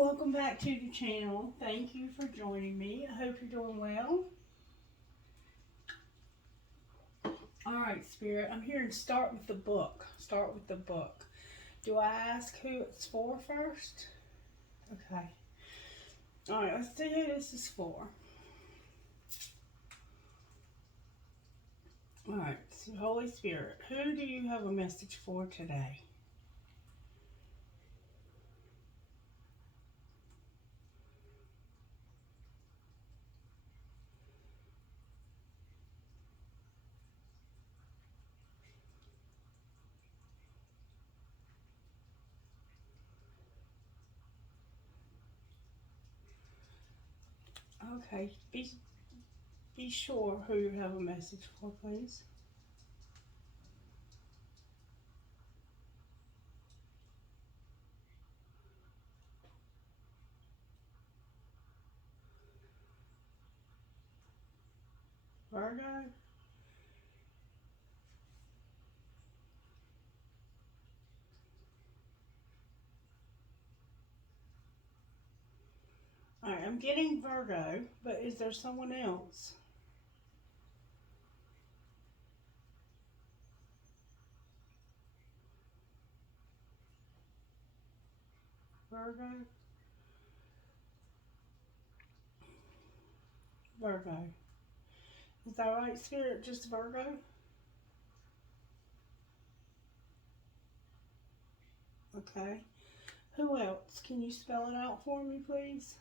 Welcome back to the channel. Thank you for joining me. I hope you're doing well. Alright, Spirit, I'm here to start with the book. Do I ask who it's for first? Okay. Alright, let's see who this is for. Alright, so Holy Spirit, who do you have a message for today? Okay, be sure who you have a message for, please. Virgo? Alright, I'm getting Virgo, but is there someone else? Virgo? Virgo. Is that right, Spirit? Just Virgo? Okay. Who else? Can you spell it out for me, please?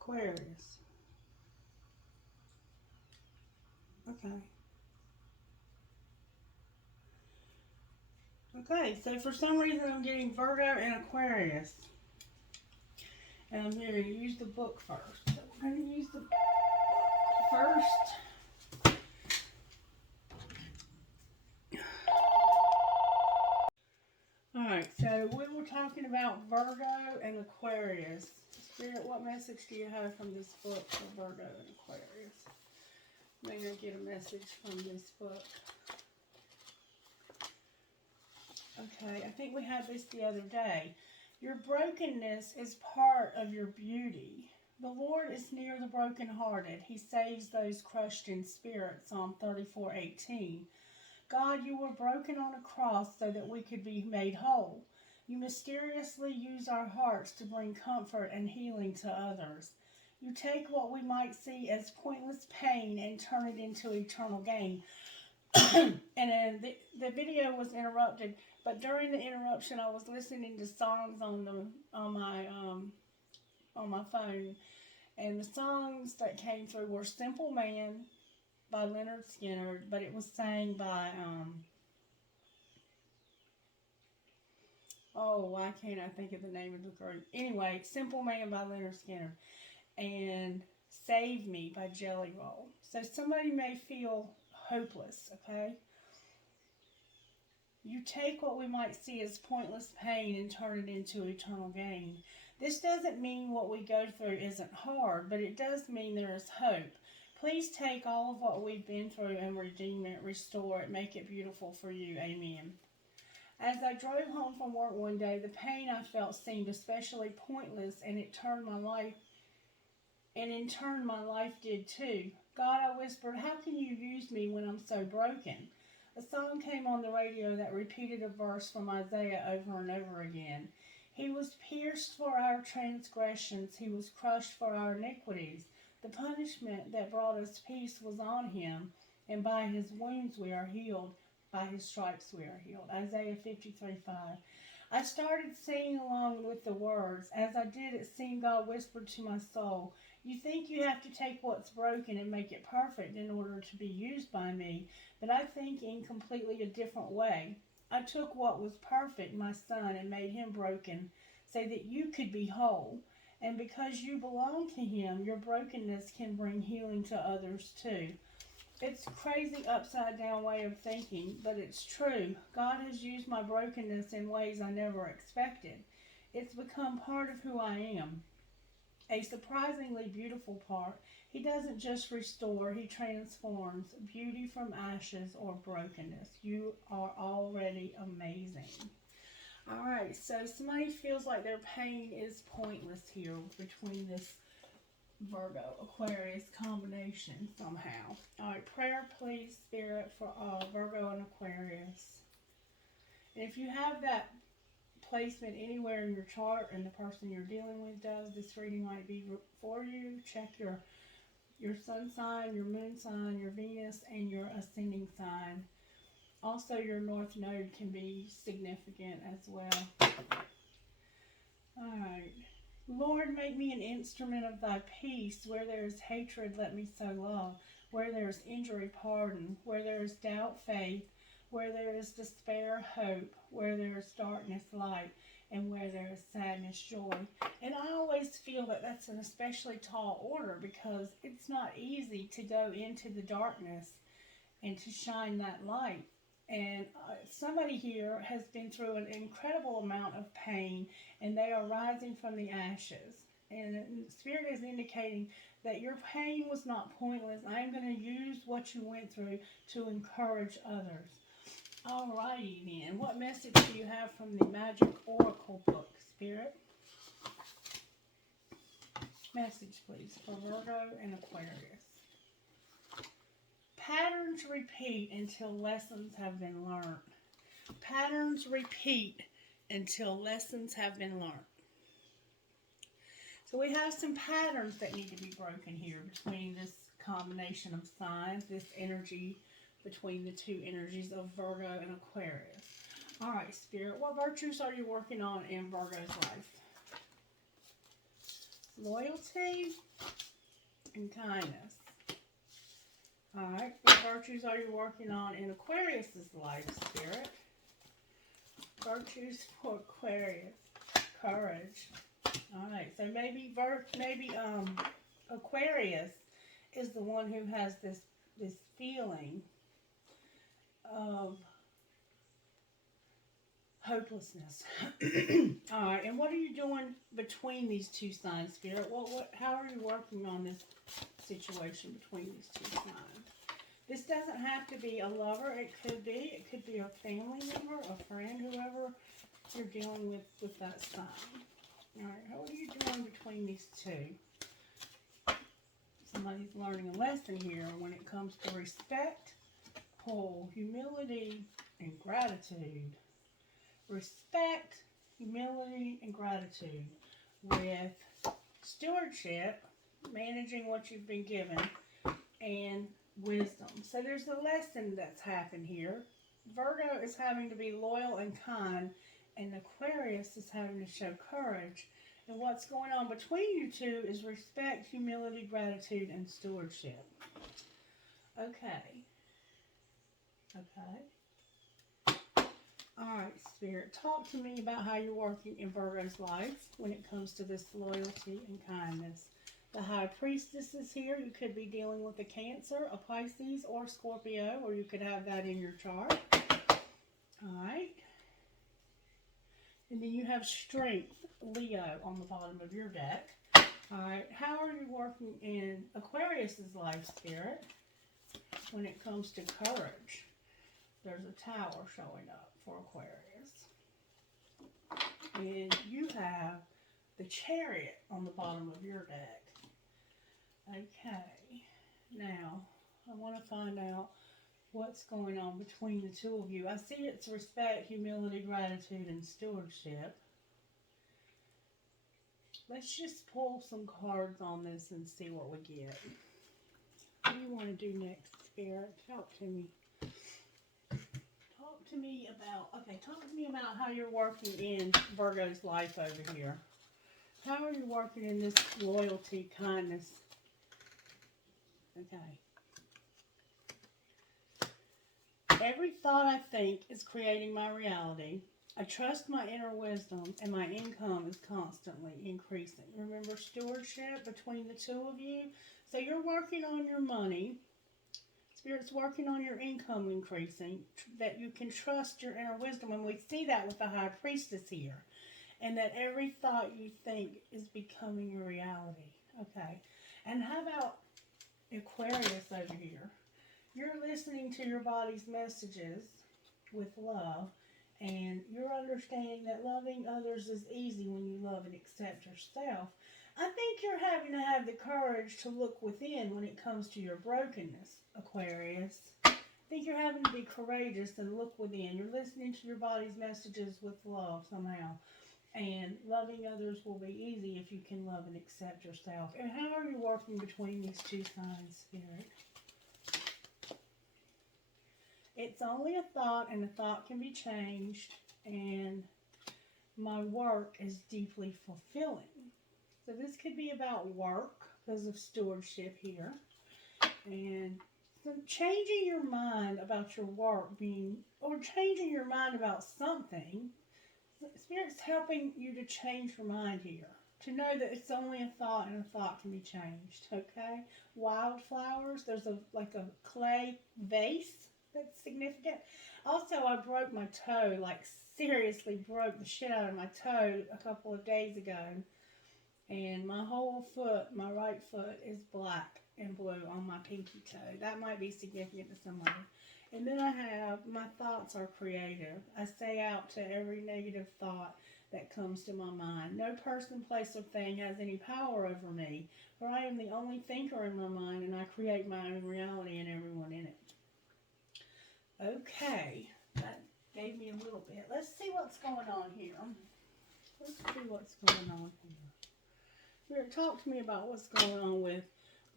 Aquarius. Okay. Okay, so for some reason I'm getting Virgo and Aquarius. And I'm going to use the book first. So I'm going to use the book first. Alright, so we were talking about Virgo and Aquarius. Spirit, what message do you have from this book for Virgo and Aquarius? May I get a message from this book? Okay, I think we had this the other day. Your brokenness is part of your beauty. The Lord is near the brokenhearted. He saves those crushed in spirit. Psalm 34:18. God, you were broken on a cross so that we could be made whole. You mysteriously use our hearts to bring comfort and healing to others. You take what we might see as pointless pain and turn it into eternal gain. And then the video was interrupted, but during the interruption, I was listening to songs on my phone, and the songs that came through were "Simple Man" by Leonard Skinner, but it was sang by why can't I think of the name of the group? Anyway, "Simple Man" by Leonard Skinner, and "Save Me" by Jelly Roll. So somebody may feel hopeless, okay? You take what we might see as pointless pain and turn it into eternal gain. This doesn't mean what we go through isn't hard, but it does mean there is hope. Please take all of what we've been through and redeem it, restore it, make it beautiful for you. Amen. As I drove home from work one day, the pain I felt seemed especially pointless, and in turn my life did too. God, I whispered, how can you use me when I'm so broken? A song came on the radio that repeated a verse from Isaiah over and over again. He was pierced for our transgressions. He was crushed for our iniquities. The punishment that brought us peace was on him, and by his wounds we are healed. By his stripes we are healed. Isaiah 53:5. I started singing along with the words. As I did, it seemed God whispered to my soul, you think you have to take what's broken and make it perfect in order to be used by me, but I think in completely a different way. I took what was perfect, my son, and made him broken, so that you could be whole. And because you belong to him, your brokenness can bring healing to others too. It's a crazy upside down way of thinking, but it's true. God has used my brokenness in ways I never expected. It's become part of who I am. a surprisingly beautiful part. He doesn't just restore, he transforms beauty from ashes or brokenness. You are already amazing. Alright, so somebody feels like their pain is pointless here between this Virgo Aquarius combination somehow. Alright, prayer please, Spirit, for all Virgo and Aquarius. And if you have that placement anywhere in your chart and the person you're dealing with does, this reading might be for you. Check your sun sign, your moon sign, your Venus, and your ascending sign. Also, your north node can be significant as well. Alright. Lord, make me an instrument of thy peace. Where there is hatred, let me sow love. Where there is injury, pardon. Where there is doubt, faith. Where there is despair, hope. Where there is darkness, light. And where there is sadness, joy. And I always feel that that's an especially tall order because it's not easy to go into the darkness and to shine that light. And somebody here has been through an incredible amount of pain, and they are rising from the ashes. And Spirit is indicating that your pain was not pointless. I am going to use what you went through to encourage others. Alrighty then, what message do you have from the Magic Oracle book, Spirit? Message please for Virgo and Aquarius. Patterns repeat until lessons have been learned. Patterns repeat until lessons have been learned. So we have some patterns that need to be broken here between this combination of signs, this energy between the two energies of Virgo and Aquarius. Alright, Spirit, what virtues are you working on in Virgo's life? Loyalty and kindness. Alright, what virtues are you working on in Aquarius' life, Spirit? Virtues for Aquarius. Courage. Alright, so maybe Aquarius is the one who has this feeling of hopelessness. Alright, and what are you doing between these two signs, Spirit? How are you working on this situation between these two signs? This doesn't have to be a lover. It could be a family member, a friend, whoever you're dealing with that sign. Alright, what are you doing between these two? Somebody's learning a lesson here when it comes to respect, pull, humility, and gratitude. Respect, humility, and gratitude with stewardship, managing what you've been given, and wisdom. So there's a lesson that's happened here. Virgo is having to be loyal and kind, and Aquarius is having to show courage. And what's going on between you two is respect, humility, gratitude, and stewardship. Okay. Alright, Spirit, talk to me about how you're working in Virgo's life when it comes to this loyalty and kindness. The High Priestess is here. You could be dealing with a Cancer, a Pisces, or Scorpio, or you could have that in your chart. Alright. And then you have Strength, Leo, on the bottom of your deck. Alright, how are you working in Aquarius' life, Spirit, when it comes to courage? There's a Tower showing up for Aquarius. And you have the Chariot on the bottom of your deck. Okay, now I want to find out what's going on between the two of you. I see it's respect, humility, gratitude, and stewardship. Let's just pull some cards on this and see what we get. What do you want to do next, Spirit? Talk to me. Talk to me about how you're working in Virgo's life over here. How are you working in this loyalty, kindness? Okay. Every thought I think is creating my reality. I trust my inner wisdom, and my income is constantly increasing. Remember stewardship between the two of you? So you're working on your money. Spirit's working on your income increasing, that you can trust your inner wisdom. And we see that with the High Priestess here. and that every thought you think is becoming a reality. Okay. And how about Aquarius over here? You're listening to your body's messages with love, and you're understanding that loving others is easy when you love and accept yourself. I think you're having to have the courage to look within when it comes to your brokenness, Aquarius. I think you're having to be courageous and look within. You're listening to your body's messages with love somehow. And loving others will be easy if you can love and accept yourself. And how are you working between these two signs, Spirit? It's only a thought, and a thought can be changed, and my work is deeply fulfilling. So this could be about work because of stewardship here. And so changing your mind about your work being, or changing your mind about something, Spirit's helping you to change your mind here. To know that it's only a thought, and a thought can be changed, okay? Wildflowers, there's like a clay vase that's significant. Also, I broke my toe, like seriously broke the shit out of my toe a couple of days ago. And my whole foot, my right foot, is black and blue on my pinky toe. That might be significant to somebody. And then I have, my thoughts are creative. I say out to every negative thought that comes to my mind. No person, place, or thing has any power over me, for I am the only thinker in my mind, and I create my own reality and everyone in it. Okay, that gave me a little bit. Let's see what's going on here. Let's see what's going on here. Talk to me about what's going on with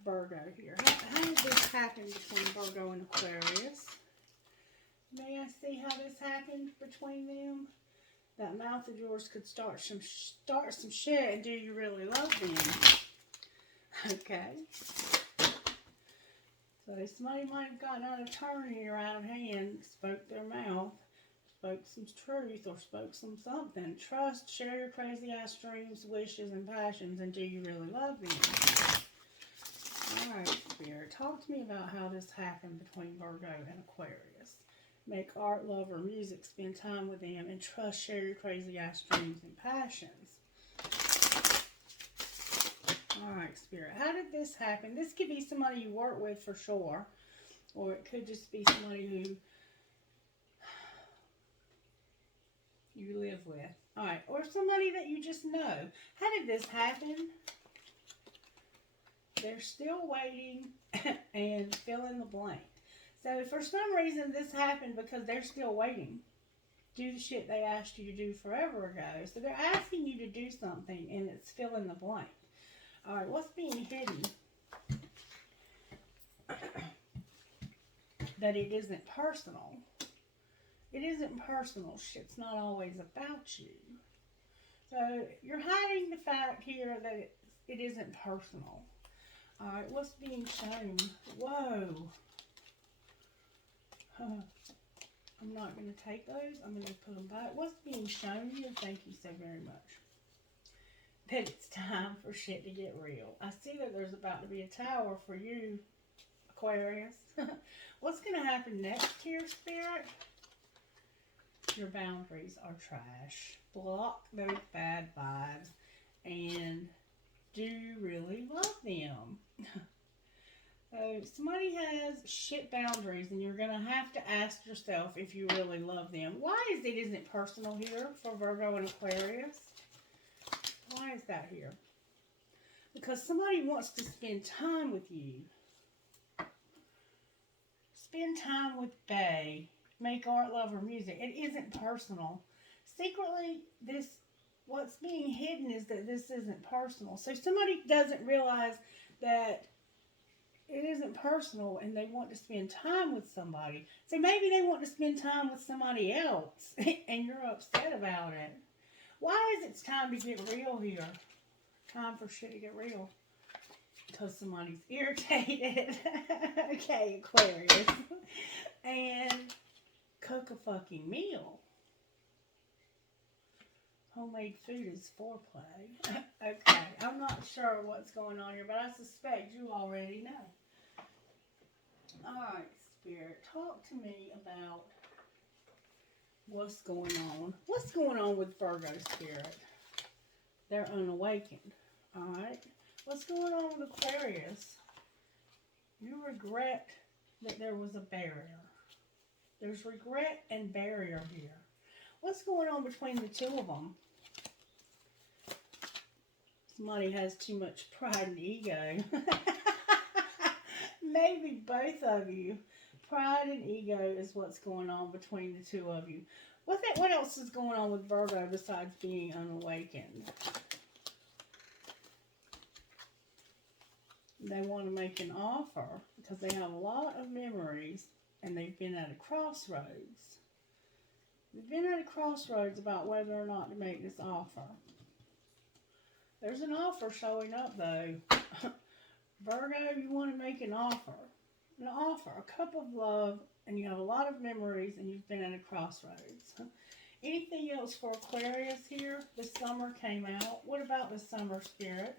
Virgo here. How did this happen between Virgo and Aquarius? May I see how this happened between them? That mouth of yours could start some shit, and do you really love them? Okay. So somebody might have gotten out of turn here, out of hand, spoke their mouth, spoke some truth, or spoke some something. Trust, share your crazy ass dreams, wishes, and passions, and do you really love them? Alright, Spirit, talk to me about how this happened between Virgo and Aquarius. Make art, love, or music, spend time with them, and trust, share your crazy ass dreams and passions. Alright, Spirit, how did this happen? This could be somebody you work with for sure, or it could just be somebody who you live with. Alright, or somebody that you just know. How did this happen? They're still waiting and fill in the blank. So for some reason this happened because they're still waiting. Do the shit they asked you to do forever ago. So they're asking you to do something, and it's fill in the blank. Alright, what's being hidden? That it isn't personal. It isn't personal. Shit's not always about you. So you're hiding the fact here that it isn't personal. Alright, what's being shown? Whoa. I'm not going to take those. I'm going to put them back. What's being shown here? Thank you so very much. That it's time for shit to get real. I see that there's about to be a tower for you, Aquarius. What's going to happen next here, Spirit? Your boundaries are trash. Block those bad vibes. And do you really love them? So somebody has shit boundaries, and you're going to have to ask yourself if you really love them. Why is it isn't personal here for Virgo and Aquarius? Why is that here? Because somebody wants to spend time with you. Spend time with Bae. Make art, love, or music. It isn't personal. Secretly, what's being hidden is that this isn't personal. So somebody doesn't realize that it isn't personal, and they want to spend time with somebody. So maybe they want to spend time with somebody else, and you're upset about it. Why is it time to get real here? Time for shit to get real. Because somebody's irritated. Okay, Aquarius. And cook a fucking meal. Homemade food is foreplay. Okay, I'm not sure what's going on here, but I suspect you already know. Alright, Spirit, talk to me about what's going on. What's going on with Virgo, Spirit? They're unawakened. Alright? What's going on with Aquarius? You regret that there was a barrier. There's regret and barrier here. What's going on between the two of them? Somebody has too much pride and ego. Maybe both of you. Pride and ego is what's going on between the two of you. What else is going on with Virgo besides being unawakened? They want to make an offer because they have a lot of memories and they've been at a crossroads. They've been at a crossroads about whether or not to make this offer. There's an offer showing up though. Virgo, you want to make an offer. An offer, a cup of love, and you have a lot of memories and you've been at a crossroads. Anything else for Aquarius here? The summer came out. What about the summer, Spirit?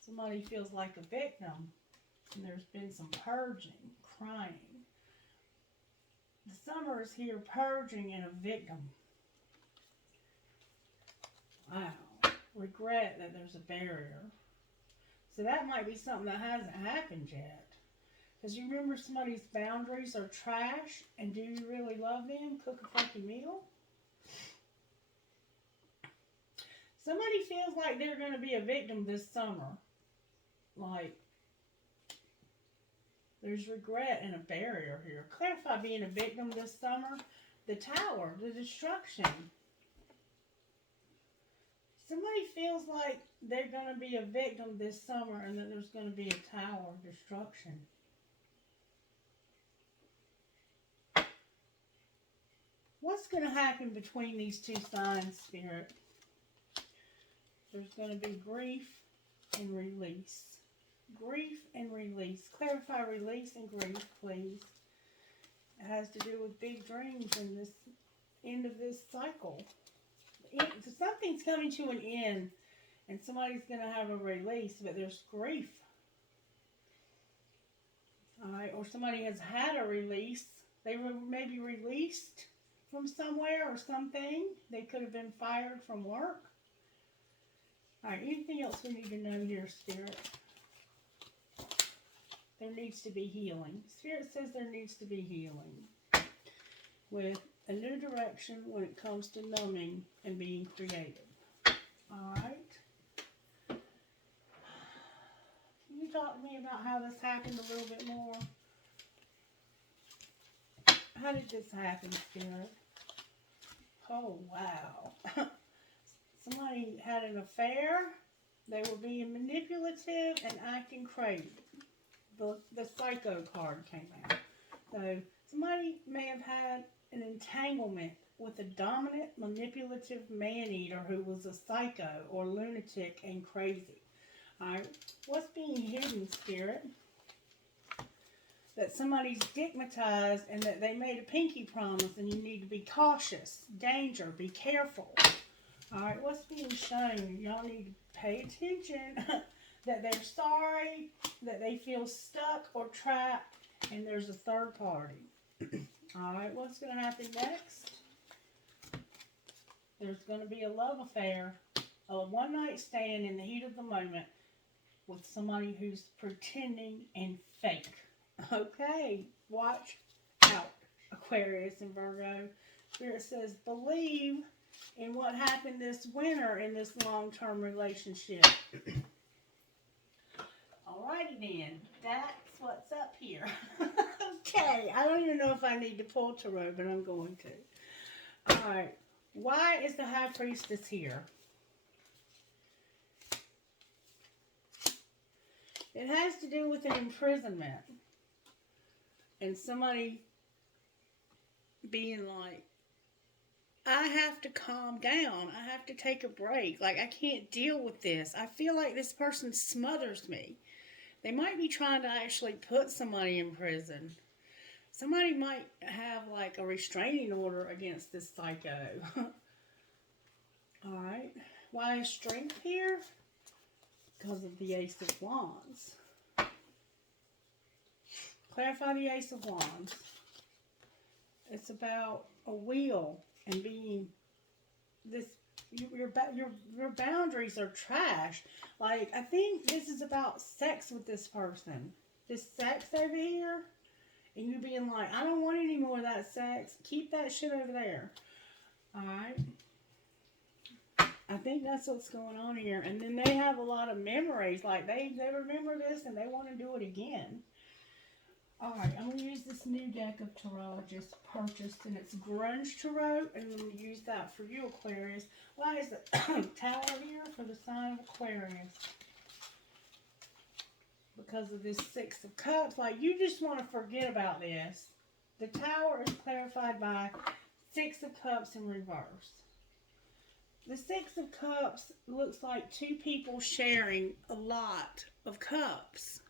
Somebody feels like a victim, and there's been some purging, crying. The summer is here purging and a victim. Wow. Regret that there's a barrier. So that might be something that hasn't happened yet. Because you remember somebody's boundaries are trash, and do you really love them? Cook a funky meal. Somebody feels like they're going to be a victim this summer. Like, there's regret and a barrier here. Clarify being a victim this summer. The tower, the destruction. Somebody feels like they're going to be a victim this summer and that there's going to be a tower destruction. What's going to happen between these two signs, Spirit? There's going to be grief and release. Grief and release. Clarify release and grief, please. It has to do with big dreams and this end of this cycle. Something's coming to an end and somebody's going to have a release, but there's grief. Alright, or somebody has had a release. They were maybe released from somewhere or something. They could have been fired from work. Alright, anything else we need to know here, Spirit? There needs to be healing. Spirit says there needs to be healing. With a new direction when it comes to numbing and being creative. Alright? Can you talk to me about how this happened a little bit more? How did this happen, Spirit? Oh, wow. Somebody had an affair. They were being manipulative and acting crazy. The Psycho card came out. So somebody may have had an entanglement with a dominant, manipulative man-eater who was a psycho or lunatic and crazy. Alright, what's being hidden, Spirit? That somebody's dickmatized and that they made a pinky promise and you need to be cautious, danger, be careful. Alright, what's being shown? Y'all need to pay attention. That they're sorry, that they feel stuck or trapped, and there's a third party. Alright, what's going to happen next? There's going to be a love affair, a one-night stand in the heat of the moment with somebody who's pretending and fake. Okay, watch out, Aquarius and Virgo. Spirit says, believe in what happened this winter in this long-term relationship. Alrighty then, that's what's up here. Okay, I don't even know if I need to pull tarot, but I'm going to. Alright, why is the High Priestess here? It has to do with an imprisonment. And somebody being like, I have to calm down. I have to take a break. Like, I can't deal with this. I feel like this person smothers me. They might be trying to actually put somebody in prison. Somebody might have like a restraining order against this psycho. Alright. Why is strength here? Because of the Ace of Wands. Clarify the Ace of Wands. It's about a wheel and being this. Your boundaries are trash. Like, I think this is about sex with this person. This sex over here, and you being like, I don't want any more of that sex. Keep that shit over there. Alright? I think that's what's going on here. And then they have a lot of memories. Like, they remember this and they want to do it again. Alright, I'm going to use this new deck of tarot I just purchased. And it's Grunge Tarot. And I'm going to use that for you, Aquarius. Why is the Tower here for the sign of Aquarius? Because of this Six of Cups. Like, you just want to forget about this. The Tower is clarified by Six of Cups in reverse. The Six of Cups looks like two people sharing a lot of cups.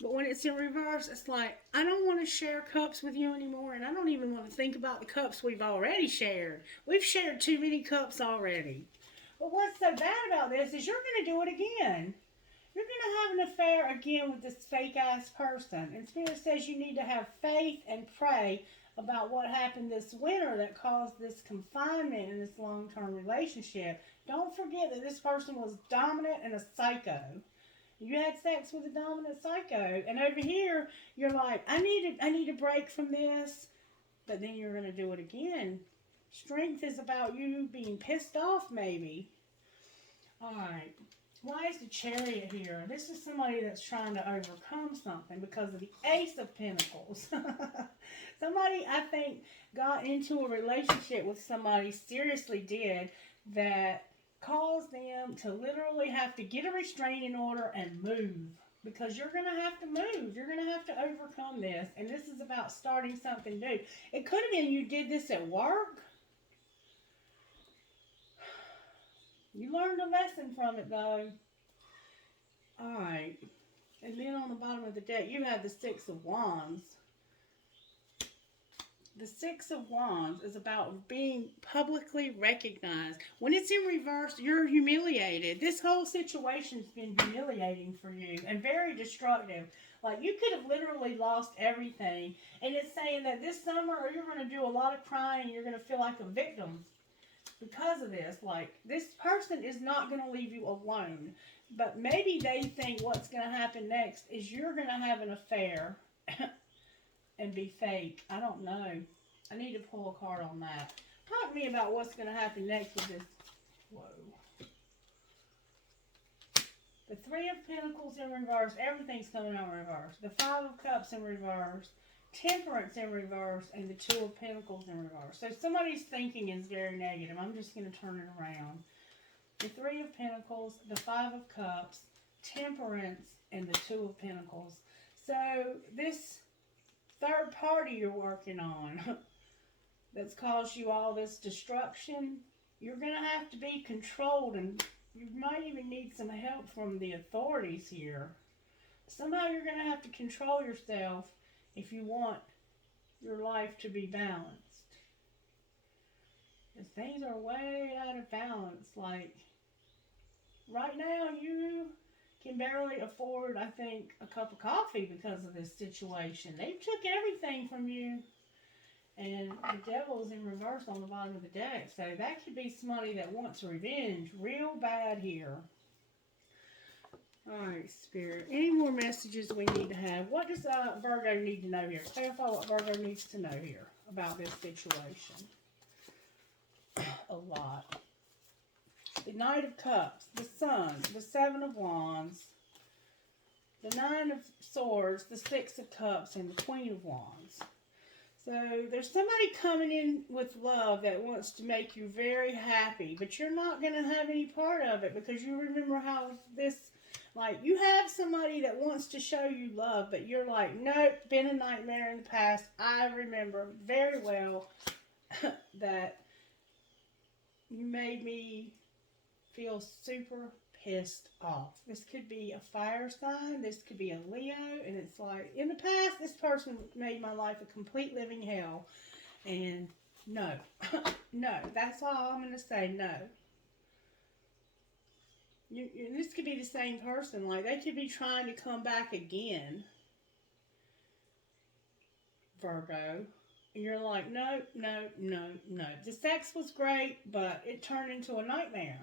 But when it's in reverse, it's like, I don't want to share cups with you anymore, and I don't even want to think about the cups we've already shared. We've shared too many cups already. But what's so bad about this is you're going to do it again. You're going to have an affair again with this fake-ass person. And Spirit says you need to have faith and pray about what happened this winter that caused this confinement in this long-term relationship. Don't forget that this person was dominant and a psycho. You had sex with a dominant psycho. And over here, you're like, I need a break from this. But then you're going to do it again. Strength is about you being pissed off, maybe. Alright. Why is the Chariot here? This is somebody that's trying to overcome something because of the Ace of Pentacles. Somebody, I think, got into a relationship with somebody, seriously did, that caused them to literally have to get a restraining order and move. Because you're going to have to move. You're going to have to overcome this. And this is about starting something new. It could have been you did this at work. You learned a lesson from it, though. Alright. And then on the bottom of the deck, you have the Six of Wands. The Six of Wands is about being publicly recognized. When it's in reverse, you're humiliated. This whole situation's been humiliating for you and very destructive. Like, you could have literally lost everything. And it's saying that this summer, you're going to do a lot of crying and you're going to feel like a victim. Because of this, like, this person is not going to leave you alone. But maybe they think what's going to happen next is you're going to have an affair and be fake. I don't know. I need to pull a card on that. Talk to me about what's going to happen next with this. Whoa. The Three of Pentacles in reverse. Everything's coming out in reverse. The Five of Cups in reverse. Temperance in reverse, and the Two of Pentacles in reverse. So somebody's thinking is very negative. I'm just going to turn it around. The Three of Pentacles, the Five of Cups, Temperance, and the Two of Pentacles. So this third party you're working on that's caused you all this destruction, you're going to have to be controlled, and you might even need some help from the authorities here. Somehow you're going to have to control yourself if you want your life to be balanced. Because things are way out of balance. Like, right now you can barely afford, I think, a cup of coffee because of this situation. They took everything from you. And the Devil's in reverse on the bottom of the deck. So that could be somebody that wants revenge real bad here. Alright, Spirit. Any more messages we need to have? What does Virgo need to know here? Clarify what Virgo needs to know here about this situation. A lot. The Knight of Cups, the Sun, the Seven of Wands, the Nine of Swords, the Six of Cups, and the Queen of Wands. So there's somebody coming in with love that wants to make you very happy, but you're not going to have any part of it because you remember how this... Like, you have somebody that wants to show you love, but you're like, nope, been a nightmare in the past. I remember very well that you made me feel super pissed off. This could be a fire sign. This could be a Leo. And it's like, in the past, this person made my life a complete living hell. And no. No. That's all I'm going to say. No. This could be the same person. Like, they could be trying to come back again. Virgo. And you're like, no, no, no, no. The sex was great, but it turned into a nightmare.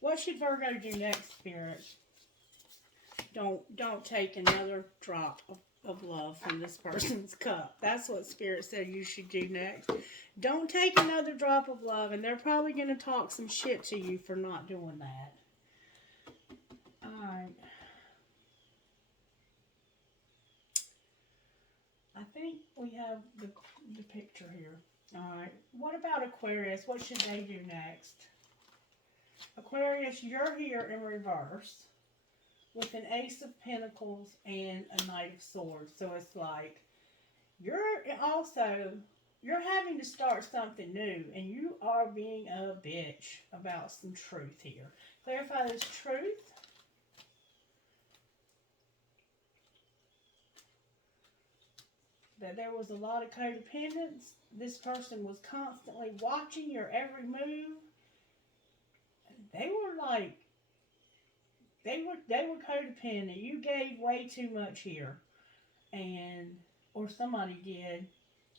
What should Virgo do next, Spirit? Don't take another drop of love from this person's cup. That's what Spirit said you should do next. Don't take another drop of love, and they're probably going to talk some shit to you for not doing that. Alright. I think we have the picture here. Alright. What about Aquarius? What should they do next? Aquarius, you're here in reverse with an Ace of Pentacles and a Knight of Swords. So it's like you're having to start something new, and you are being a bitch about some truth here. Clarify this truth. That there was a lot of codependence. This person was constantly watching your every move. They were like, they were codependent. You gave way too much here, or somebody did,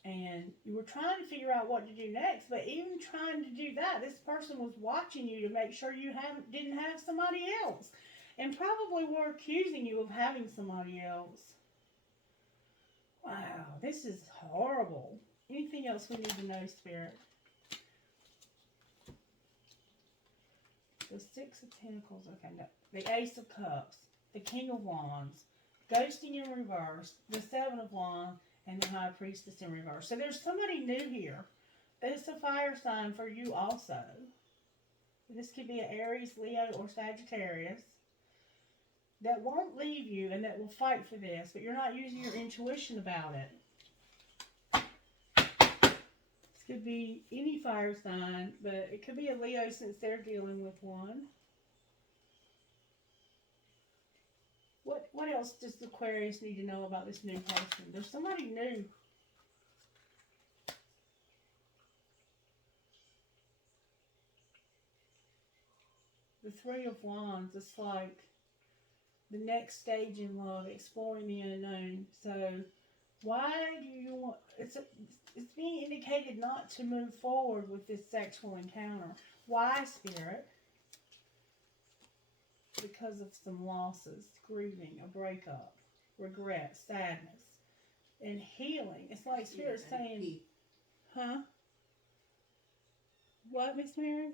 and you were trying to figure out what to do next. But even trying to do that, this person was watching you to make sure you didn't have somebody else, and probably were accusing you of having somebody else. Wow, this is horrible. Anything else we need to know, Spirit? The Six of Pentacles, okay, no. The Ace of Cups, the King of Wands, Ghosting in reverse, the Seven of Wands, and the High Priestess in reverse. So there's somebody new here. It's a fire sign for you also. This could be an Aries, Leo, or Sagittarius that won't leave you and that will fight for this, but you're not using your intuition about it. This could be any fire sign, but it could be a Leo since they're dealing with one. What else does Aquarius need to know about this new person? There's somebody new. The Three of Wands, it's like the next stage in love, exploring the unknown. So why do you want, it's being indicated not to move forward with this sexual encounter. Why, Spirit? Because of some losses, grieving, a breakup, regret, sadness, and healing. It's like Spirit saying, huh? What, Miss Mary?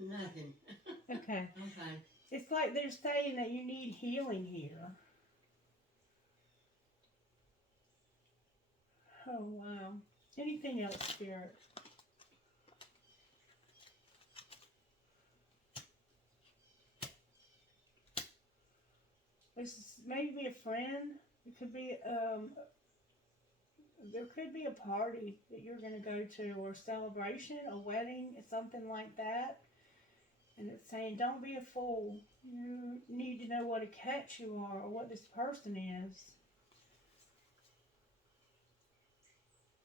Nothing. Okay. Okay. It's like they're saying that you need healing here. Oh, wow. Anything else, Spirit? This is maybe a friend. It could be, there could be a party that you're going to go to, or a celebration, a wedding, something like that. And it's saying, don't be a fool. You need to know what a catch you are, or what this person is.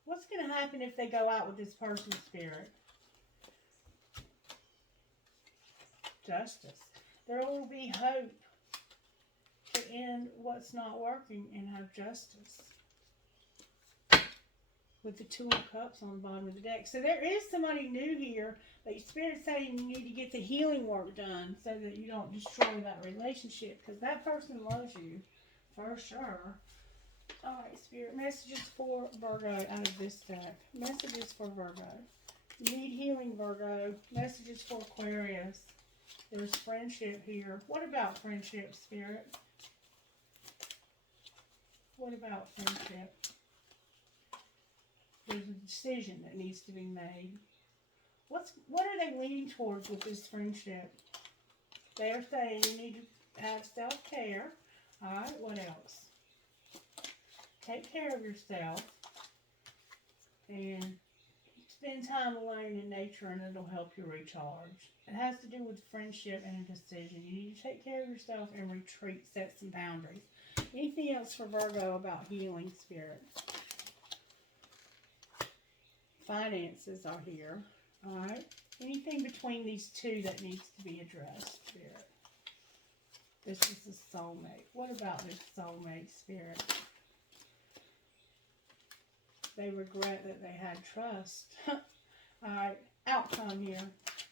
What's going to happen if they go out with this person, Spirit? Justice. There will be hope to end what's not working and have justice. With the Two of Cups on the bottom of the deck. So there is somebody new here, but your Spirit's saying you need to get the healing work done so that you don't destroy that relationship, because that person loves you for sure. Alright, Spirit, messages for Virgo out of this deck. Messages for Virgo. You need healing, Virgo. Messages for Aquarius. There's friendship here. What about friendship, Spirit? What about friendship? There's a decision that needs to be made. What are they leaning towards with this friendship? They're saying you need to have self-care. Alright, what else? Take care of yourself. And spend time alone in nature, and it'll help you recharge. It has to do with friendship and a decision. You need to take care of yourself and retreat, set some boundaries. Anything else for Virgo about healing, Spirit? Finances are here. Alright. Anything between these two that needs to be addressed, Spirit? This is a soulmate. What about this soulmate, Spirit? they regret that they had trust. Alright, outcome here.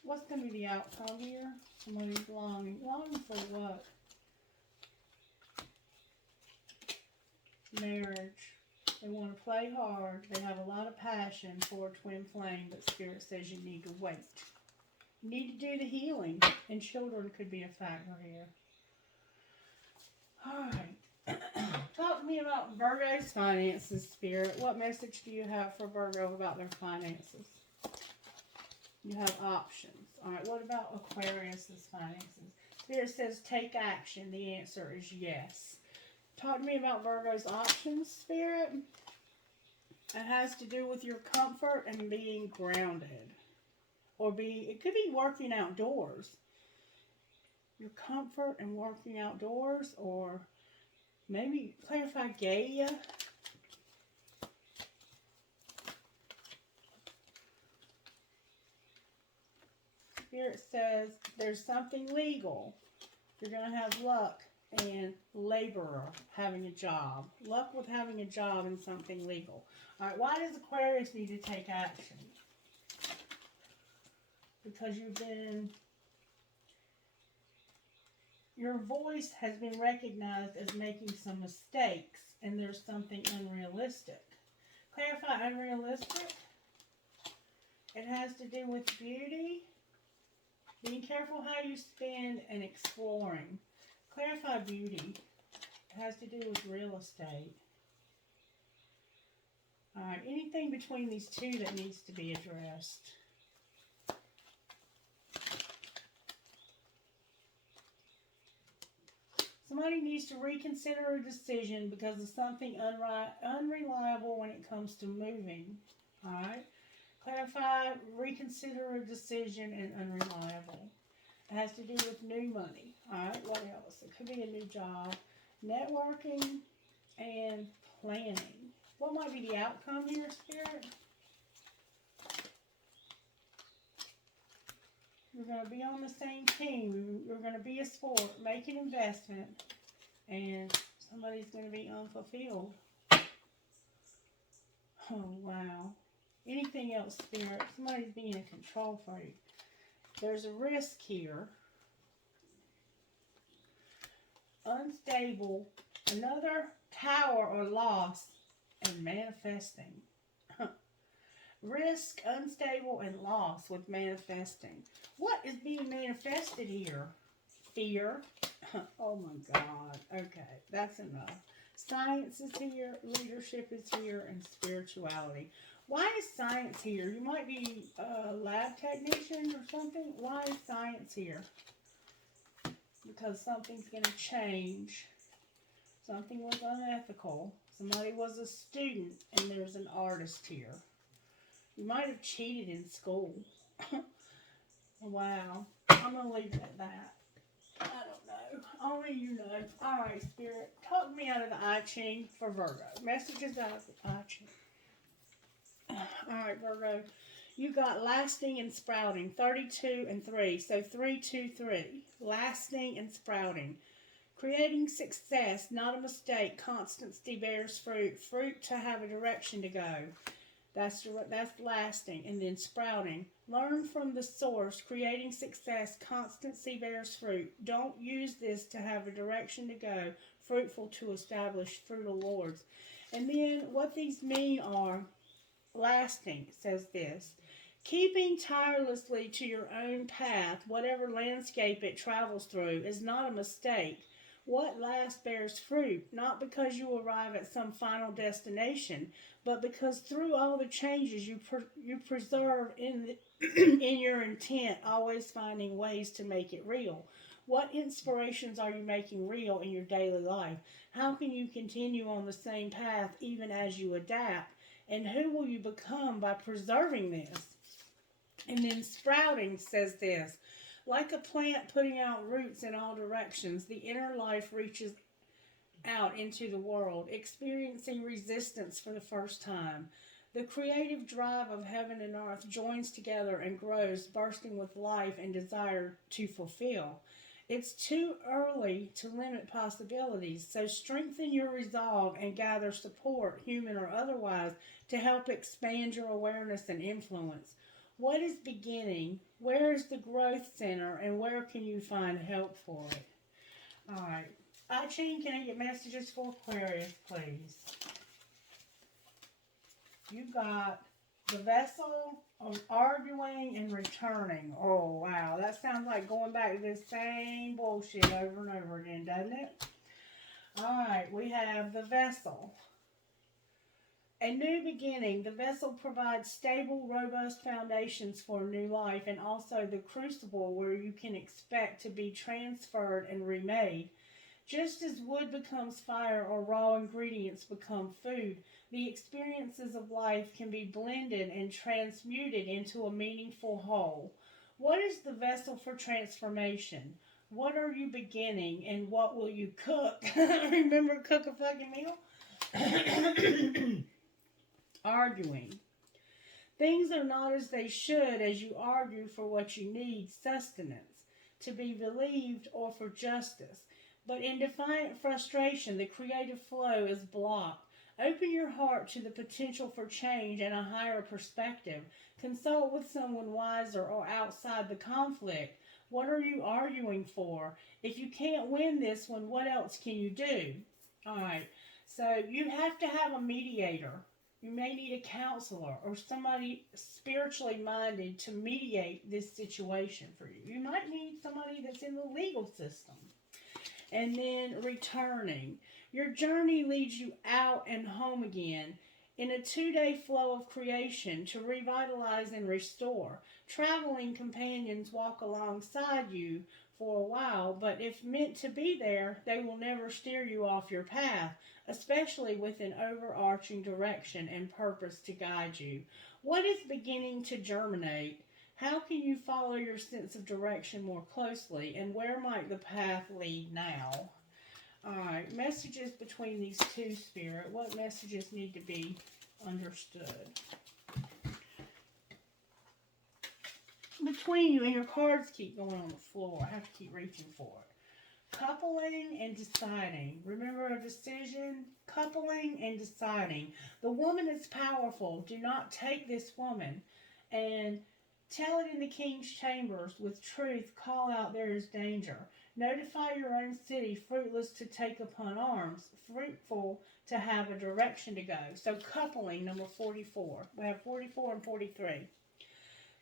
What's going to be the outcome here? Somebody's longing. Longing for what? Marriage. They want to play hard. They have a lot of passion for a twin flame, but Spirit says you need to wait. You need to do the healing, and children could be a factor here. Alright. Talk to me about Virgo's finances, Spirit. What message do you have for Virgo about their finances? You have options. Alright, what about Aquarius's finances? Spirit says take action. The answer is yes. Talk to me about Virgo's options, Spirit. It has to do with your comfort and being grounded. Or it could be working outdoors. Your comfort and working outdoors, or maybe clarify Gaia. Spirit says there's something legal. You're going to have luck and laborer having a job. Luck with having a job and something legal. Alright, why does Aquarius need to take action? Because your voice has been recognized as making some mistakes, and there's something unrealistic. Clarify unrealistic. It has to do with beauty, being careful how you spend, and exploring. Clarify beauty. It has to do with real estate. Alright, anything between these two that needs to be addressed. Somebody needs to reconsider a decision because of something unreliable when it comes to moving. Alright? Clarify, reconsider a decision, and unreliable. It has to do with new money. Alright, what else? It could be a new job. Networking and planning. What might be the outcome here, Spirit? You're going to be on the same team. You're going to be a sport, make an investment, and somebody's going to be unfulfilled. Oh, wow. Anything else, Spirit? Somebody's being a control freak. There's a risk here. Unstable. Another tower or loss, and manifesting. Risk, unstable, and loss with manifesting. What is being manifested here? Fear. Oh my God. Okay, that's enough. Science is here, leadership is here, and spirituality. Why is science here? You might be a lab technician or something. Why is science here? Because something's going to change. Something was unethical. Somebody was a student, and there's an artist here. You might have cheated in school. Wow. I'm going to leave it at that. I don't know. Only you know. Alright, Spirit. Talk me out of the I Ching for Virgo. Messages out of the I Ching. Alright, Virgo. You got lasting and sprouting. 32 and 3. So 3, 2, 3. Lasting and sprouting. Creating success, not a mistake. Constancy bears fruit. Fruit to have a direction to go. That's lasting. And then sprouting. Learn from the source. Creating success. Constancy bears fruit. Don't use this to have a direction to go. Fruitful to establish fruitful lords. And then what these mean are lasting. It says this. Keeping tirelessly to your own path, whatever landscape it travels through, is not a mistake. What lasts bears fruit, not because you arrive at some final destination, but because through all the changes you preserve in your intent, always finding ways to make it real. What inspirations are you making real in your daily life? How can you continue on the same path even as you adapt? And who will you become by preserving this? And then sprouting says this. Like a plant putting out roots in all directions, the inner life reaches out into the world, experiencing resistance for the first time. The creative drive of heaven and earth joins together and grows, bursting with life and desire to fulfill. It's too early to limit possibilities, so strengthen your resolve and gather support, human or otherwise, to help expand your awareness and influence. What is beginning? Where is the growth center? And where can you find help for it? All right. Ching, can I get messages for Aquarius, please? You got the vessel of arguing and returning. Oh, wow. That sounds like going back to this same bullshit over and over again, doesn't it? All right. We have the vessel. A new beginning. The vessel provides stable, robust foundations for a new life, and also the crucible where you can expect to be transferred and remade. Just as wood becomes fire or raw ingredients become food, the experiences of life can be blended and transmuted into a meaningful whole. What is the vessel for transformation? What are you beginning, and what will you cook? Remember, cook a fucking meal? Arguing. Things are not as they should as you argue for what you need, sustenance, to be relieved, or for justice. But in defiant frustration, the creative flow is blocked. Open your heart to the potential for change and a higher perspective. Consult with someone wiser or outside the conflict. What are you arguing for? If you can't win this one, what else can you do? All right. So you have to have a mediator. You may need a counselor or somebody spiritually minded to mediate this situation for you. You might need somebody that's in the legal system. And then returning. Your journey leads you out and home again in a 2-day flow of creation to revitalize and restore. Traveling companions walk alongside you for a while, but if meant to be there, they will never steer you off your path, especially with an overarching direction and purpose to guide you. What is beginning to germinate? How can you follow your sense of direction more closely, and where might the path lead now? All right, messages between these two, Spirit. What messages need to be understood? Between you, and your cards keep going on the floor. I have to keep reaching for it. Coupling and deciding. Remember a decision? Coupling and deciding. The woman is powerful. Do not take this woman and tell it in the king's chambers. With truth, call out there is danger. Notify your own city, fruitless to take upon arms, fruitful to have a direction to go. So coupling, number 44. We have 44 and 43.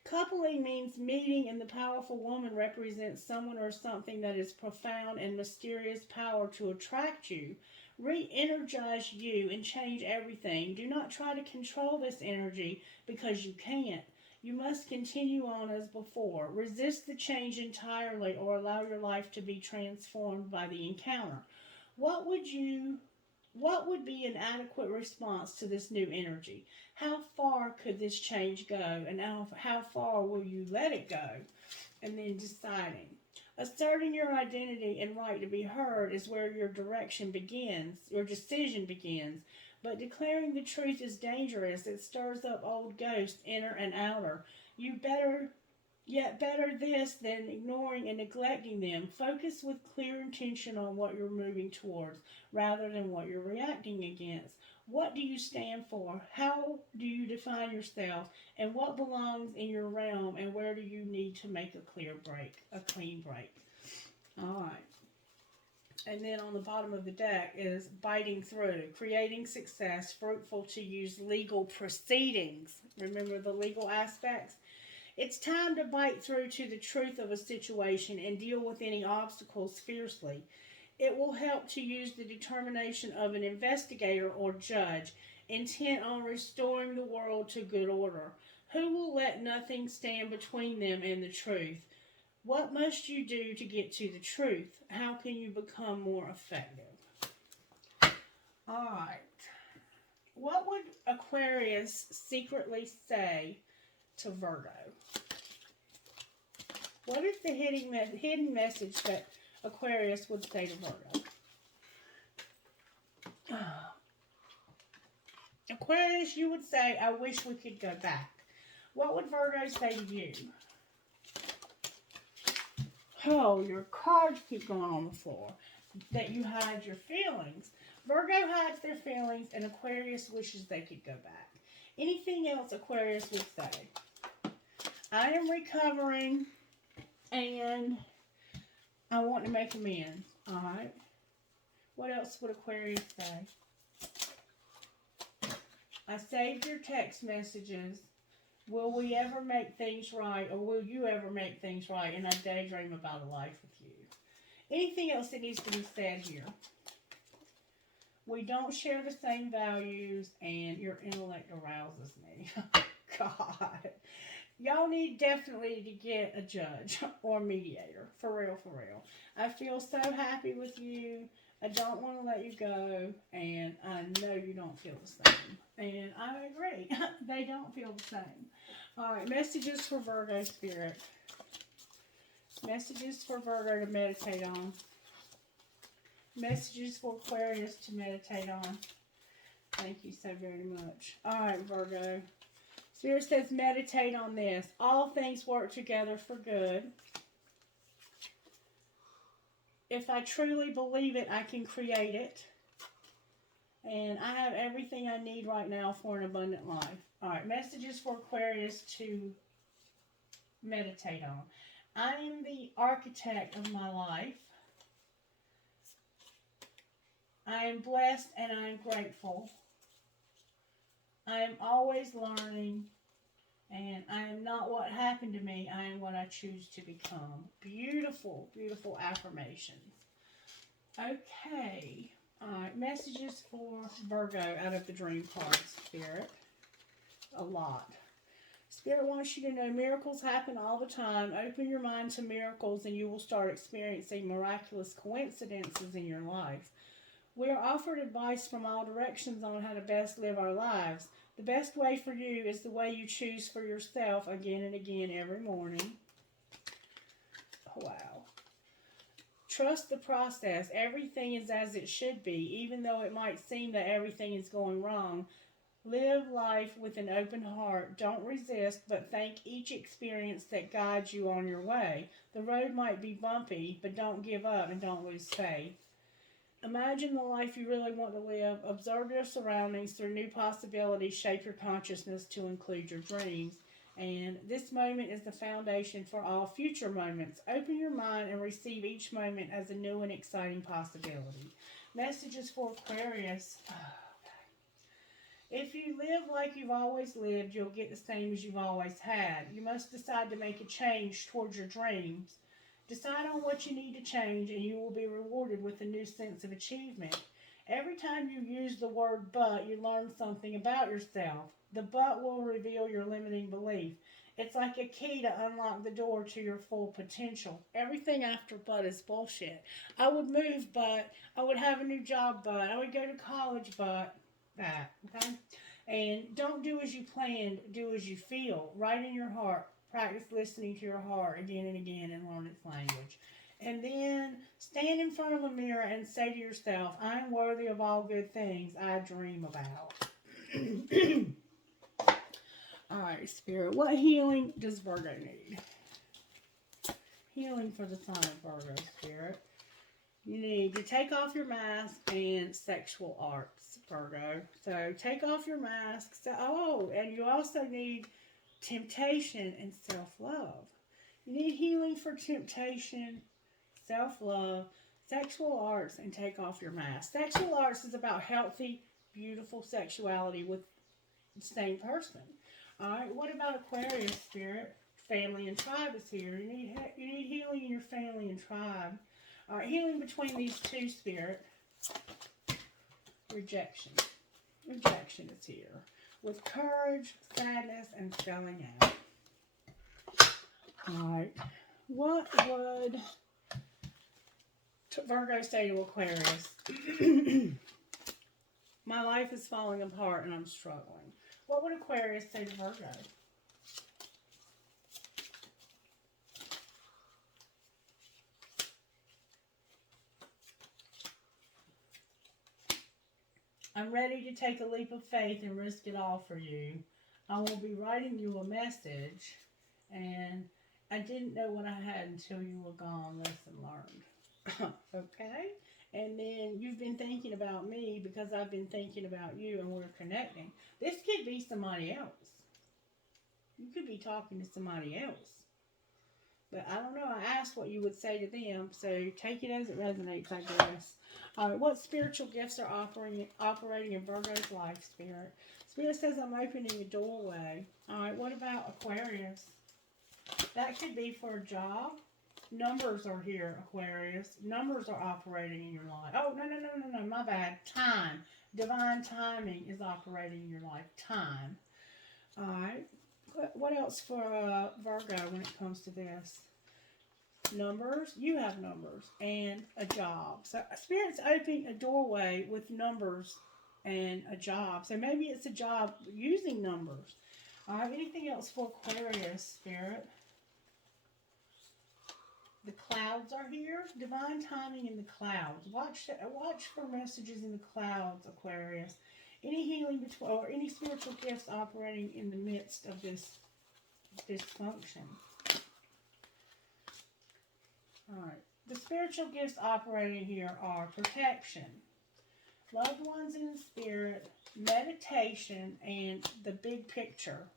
Coupling means meeting, and the powerful woman represents someone or something that is profound and mysterious power to attract you, re-energize you, and change everything. Do not try to control this energy because you can't. You must continue on as before. Resist the change entirely or allow your life to be transformed by the encounter. What would be an adequate response to this new energy? How far could this change go, and how far will you let it go? And then deciding. Asserting your identity and right to be heard is where your direction begins, your decision begins. But declaring the truth is dangerous. It stirs up old ghosts, inner and outer. Better this than ignoring and neglecting them. Focus with clear intention on what you're moving towards, rather than what you're reacting against. What do you stand for? How do you define yourself? And what belongs in your realm? And where do you need to make a clean break? All right. And then on the bottom of the deck is biting through, creating success, fruitful to use legal proceedings. Remember the legal aspects? It's time to bite through to the truth of a situation and deal with any obstacles fiercely. It will help to use the determination of an investigator or judge, intent on restoring the world to good order, who will let nothing stand between them and the truth. What must you do to get to the truth? How can you become more effective? All right. What would Aquarius secretly say to Virgo? What is the hidden message that Aquarius would say to Virgo? Aquarius, you would say, I wish we could go back. What would Virgo say to you? Oh, your cards keep going on the floor. That you hide your feelings. Virgo hides their feelings, and Aquarius wishes they could go back. Anything else Aquarius would say? I am recovering, and I want to make amends. All right. What else would Aquarius say? I saved your text messages. Will we ever make things right, or will you ever make things right? And I daydream about a life with you. Anything else that needs to be said here? We don't share the same values, and your intellect arouses me. God. Y'all need definitely to get a judge or mediator. For real, for real. I feel so happy with you. I don't want to let you go, and I know you don't feel the same. And I agree. They don't feel the same. All right, messages for Virgo Spirit. Messages for Virgo to meditate on. Messages for Aquarius to meditate on. Thank you so very much. All right, Virgo. Spirit says meditate on this. All things work together for good. If I truly believe it, I can create it. And I have everything I need right now for an abundant life. All right, messages for Aquarius to meditate on. I am the architect of my life. I am blessed and I am grateful. I am always learning. And I am not what happened to me. I am what I choose to become. Beautiful, beautiful affirmations. Okay. Alright, messages for Virgo out of the dream cards, Spirit. A lot. Spirit wants you to know miracles happen all the time. Open your mind to miracles and you will start experiencing miraculous coincidences in your life. We are offered advice from all directions on how to best live our lives. The best way for you is the way you choose for yourself again and again every morning. Wow. Trust the process. Everything is as it should be, even though it might seem that everything is going wrong. Live life with an open heart. Don't resist, but thank each experience that guides you on your way. The road might be bumpy, but don't give up and don't lose faith. Imagine the life you really want to live. Observe your surroundings through new possibilities. Shape your consciousness to include your dreams. And this moment is the foundation for all future moments. Open your mind and receive each moment as a new and exciting possibility. Messages for Aquarius. If you live like you've always lived, you'll get the same as you've always had. You must decide to make a change towards your dreams. Decide on what you need to change, and you will be rewarded with a new sense of achievement. Every time you use the word but, you learn something about yourself. The but will reveal your limiting belief. It's like a key to unlock the door to your full potential. Everything after but is bullshit. I would move, but I would have a new job, but I would go to college, but that. Okay? And don't do as you planned, do as you feel. Right in your heart. Practice listening to your heart again and again and learn its language. And then stand in front of a mirror and say to yourself, I am worthy of all good things I dream about. All right, Spirit. What healing does Virgo need? Healing for the sign of Virgo, Spirit. You need to take off your mask and sexual arts, Virgo. So take off your mask. And you also need temptation and self-love. You need healing for temptation, self-love, sexual arts, and take off your mask. Sexual arts is about healthy, beautiful sexuality with the same person. All right, what about Aquarius, Spirit? Family and tribe is here. You need healing in your family and tribe. All right, healing between these two, Spirit. Rejection. Rejection is here. With courage, sadness, and selling out. Alright. What would Virgo say to Aquarius? My life is falling apart and I'm struggling. What would Aquarius say to Virgo? I'm ready to take a leap of faith and risk it all for you. I will be writing you a message, and I didn't know what I had until you were gone. Lesson learned. Okay? And then you've been thinking about me because I've been thinking about you and we're connecting. This could be somebody else. You could be talking to somebody else. But I don't know. I asked what you would say to them, so take it as it resonates, I guess. All right, what spiritual gifts are operating in Virgo's life, Spirit? Spirit says I'm opening a doorway. All right, what about Aquarius? That could be for a job. Numbers are here, Aquarius. Numbers are operating in your life. Oh, no, my bad. Time. Divine timing is operating in your life. Time. All right. What else for Virgo when it comes to this? Numbers. You have numbers. And a job. So Spirit's opening a doorway with numbers and a job. So maybe it's a job using numbers. All right. Anything else for Aquarius, Spirit? The clouds are here. Divine timing in the clouds. Watch for messages in the clouds, Aquarius. Any healing between, or any spiritual gifts operating in the midst of this dysfunction. All right. The spiritual gifts operating here are protection, loved ones in the spirit, meditation, and the big picture.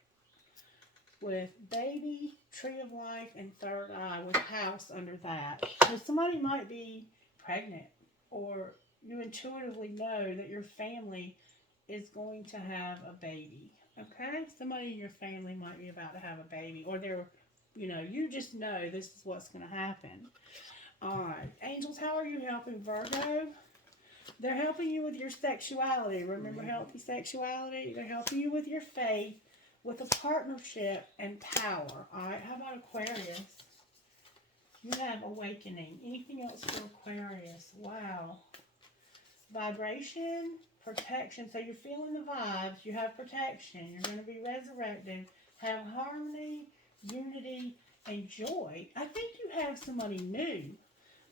With baby, tree of life, and third eye with house under that. So somebody might be pregnant, or you intuitively know that your family is going to have a baby. Okay? Somebody in your family might be about to have a baby, or they're, you just know this is what's going to happen. All right. Angels, how are you helping Virgo? They're helping you with your sexuality. Remember healthy sexuality? They're helping you with your faith, with a partnership and power. All right, how about Aquarius? You have awakening. Anything else for Aquarius? Wow. Vibration, protection. So you're feeling the vibes. You have protection. You're going to be resurrected. Have harmony, unity, and joy. I think you have somebody new.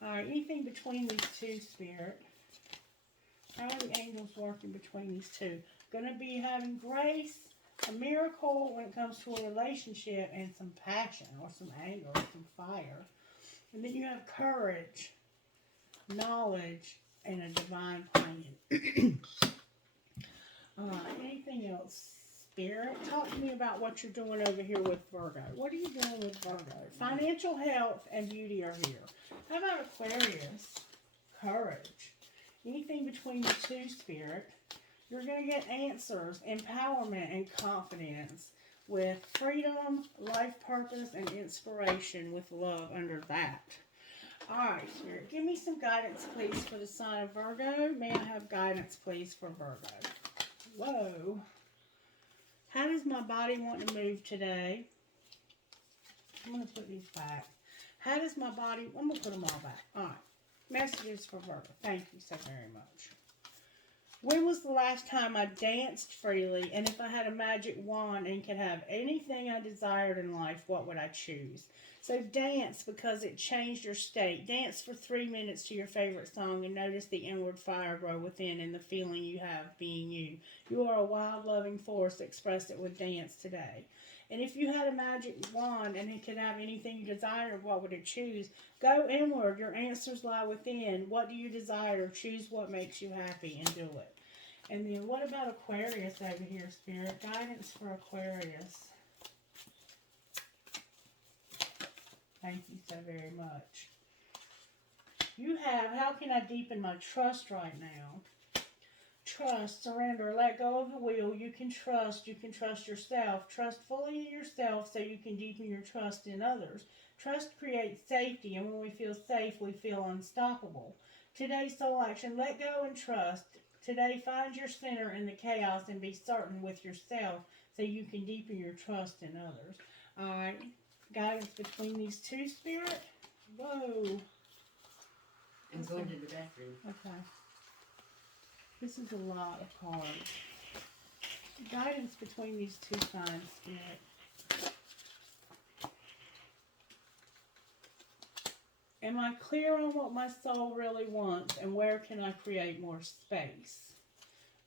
All right, anything between these two, Spirit? How are the angels working between these two? Going to be having grace, a miracle when it comes to a relationship, and some passion or some anger or some fire. And then you have courage, knowledge, and a divine plan. Anything else? Spirit, talk to me about what you're doing over here with Virgo. What are you doing with Virgo? Financial health and beauty are here. How about Aquarius? Courage. Anything between the two, Spirit? You're going to get answers, empowerment, and confidence with freedom, life purpose, and inspiration with love under that. All right, Spirit, give me some guidance, please, for the sign of Virgo. May I have guidance, please, for Virgo? Whoa. How does my body want to move today? I'm going to put these back. How does my body... I'm going to put them all back. All right. Messages for Virgo. Thank you so very much. When was the last time I danced freely, and if I had a magic wand and could have anything I desired in life, what would I choose? So dance because it changed your state. Dance for 3 minutes to your favorite song and notice the inward fire grow within and the feeling you have being you. You are a wild, loving force. Express it with dance today. And if you had a magic wand and it could have anything you desired, what would it choose? Go inward. Your answers lie within. What do you desire? Choose what makes you happy and do it. And then what about Aquarius over here, Spirit? Guidance for Aquarius. Thank you so very much. You have, how can I deepen my trust right now? Trust, surrender, let go of the wheel. You can trust yourself. Trust fully in yourself so you can deepen your trust in others. Trust creates safety, and when we feel safe, we feel unstoppable. Today's soul action, let go and trust. Today, find your center in the chaos and be certain with yourself so you can deepen your trust in others. All right, guidance between these two, Spirit. Whoa. I'm going to the bathroom. Okay. This is a lot of cards. Guidance between these two signs, Spirit. Am I clear on what my soul really wants, and where can I create more space?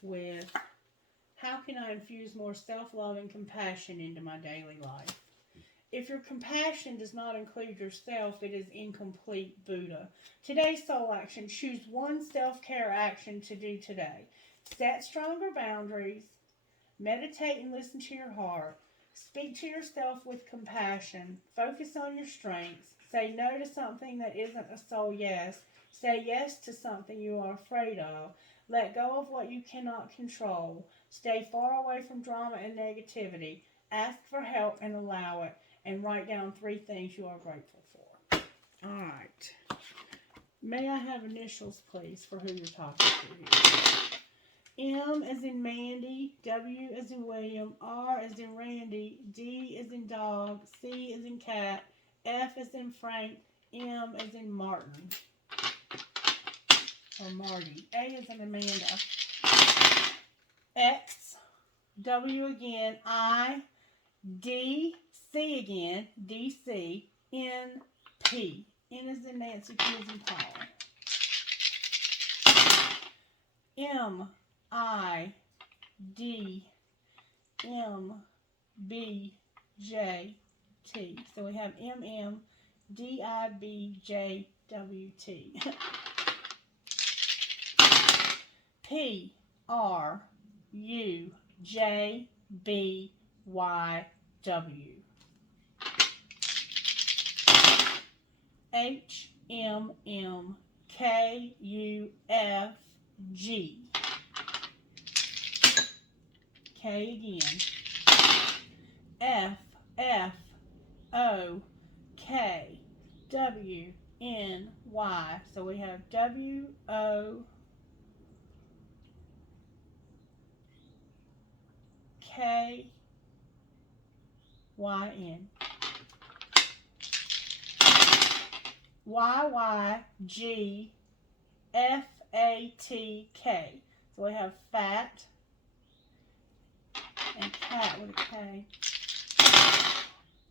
With how can I infuse more self-love and compassion into my daily life? If your compassion does not include yourself, it is incomplete Buddha. Today's soul action. Choose one self-care action to do today. Set stronger boundaries. Meditate and listen to your heart. Speak to yourself with compassion. Focus on your strengths. Say no to something that isn't a soul yes. Say yes to something you are afraid of. Let go of what you cannot control. Stay far away from drama and negativity. Ask for help and allow it. And write down 3 things you are grateful for. All right. May I have initials, please, for who you're talking to here? M as in Mandy, W as in William, R as in Randy, D as in dog, C as in cat, F as in Frank, M as in Martin. Or Marty. A as in Amanda. X, W again, I, D, C again, DC, N, P. N is in Nancy, P is in Paul. M, I, D, M, B, J, T. So we have M, M, D, I, B, J, W, T. P, R, U, J, B, Y, W. H, M, M, K, U, F, G. K again. F, F, O, K, W, N, Y. So we have W, O, K, Y, N. Y, Y, G, F, A, T, K. So we have fat and cat with a K.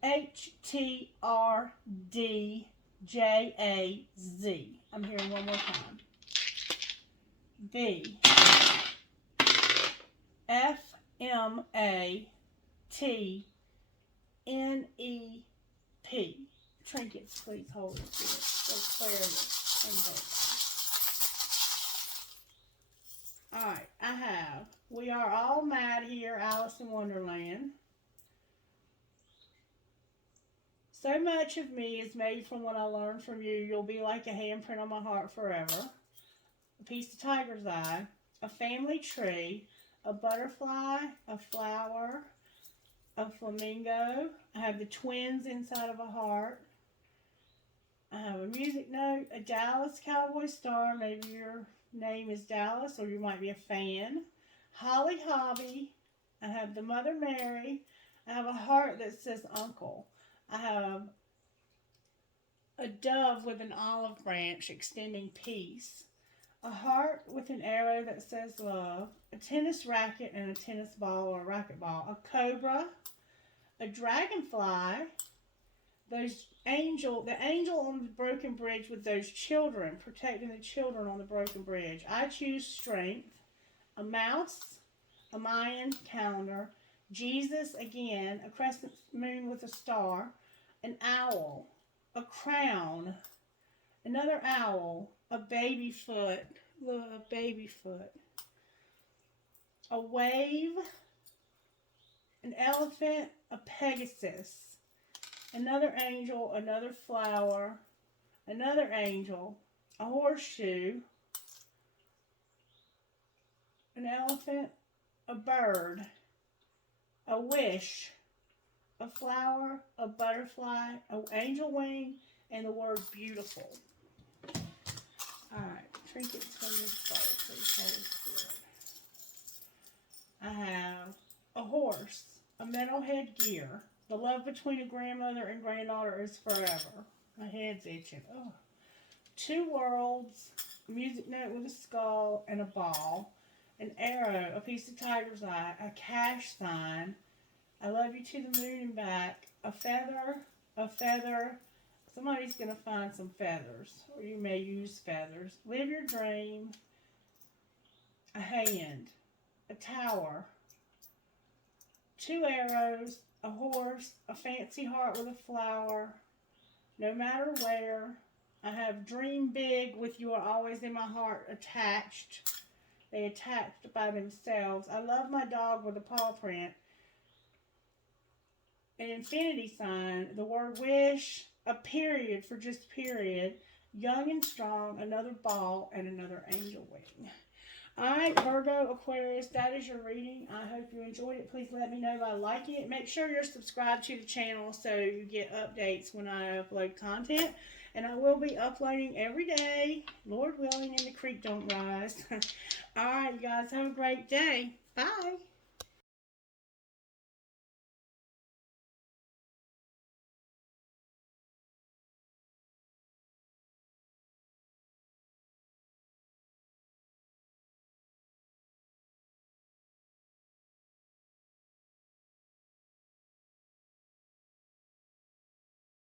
H, T, R, D, J, A, Z. I'm hearing one more time. V, F, M, A, T, N, E, P. Trinkets, please hold it for clarity and hope. Alright, I have We Are All Mad Here, Alice in Wonderland. So much of me is made from what I learned from you. You'll be like a handprint on my heart forever. A piece of tiger's eye. A family tree. A butterfly. A flower. A flamingo. I have the twins inside of a heart. I have a music note, a Dallas Cowboy star. Maybe your name is Dallas, or you might be a fan. Holly Hobby. I have the Mother Mary. I have a heart that says uncle. I have a dove with an olive branch extending peace. A heart with an arrow that says love. A tennis racket and a tennis ball or a racquetball. A cobra. A dragonfly. The angel on the broken bridge with those children, protecting the children on the broken bridge. I choose strength. A mouse, a Mayan calendar, Jesus again, a crescent moon with a star, an owl, a crown, another owl, a baby foot, a wave, an elephant, a Pegasus. Another angel, another flower, another angel, a horseshoe, an elephant, a bird, a wish, a flower, a butterfly, an angel wing, and the word beautiful. Alright, trinkets from this bowl, please hold still. I have a horse, a metalhead gear. The love between a grandmother and granddaughter is forever. My head's itching. Oh. 2 worlds, a music note with a skull and a ball, an arrow, a piece of tiger's eye, a cash sign, I love you to the moon and back, a feather. Somebody's going to find some feathers, or you may use feathers. Live your dream, a hand, a tower, 2 arrows, a horse, a fancy heart with a flower, no matter where. I have dream big with you are always in my heart attached. They attached by themselves. I love my dog with a paw print. An infinity sign, the word wish, a period for just period, young and strong, another ball, and another angel wing. Alright, Virgo, Aquarius, that is your reading. I hope you enjoyed it. Please let me know by liking it. Make sure you're subscribed to the channel so you get updates when I upload content. And I will be uploading every day, Lord willing, and the creek don't rise. Alright, you guys, have a great day. Bye.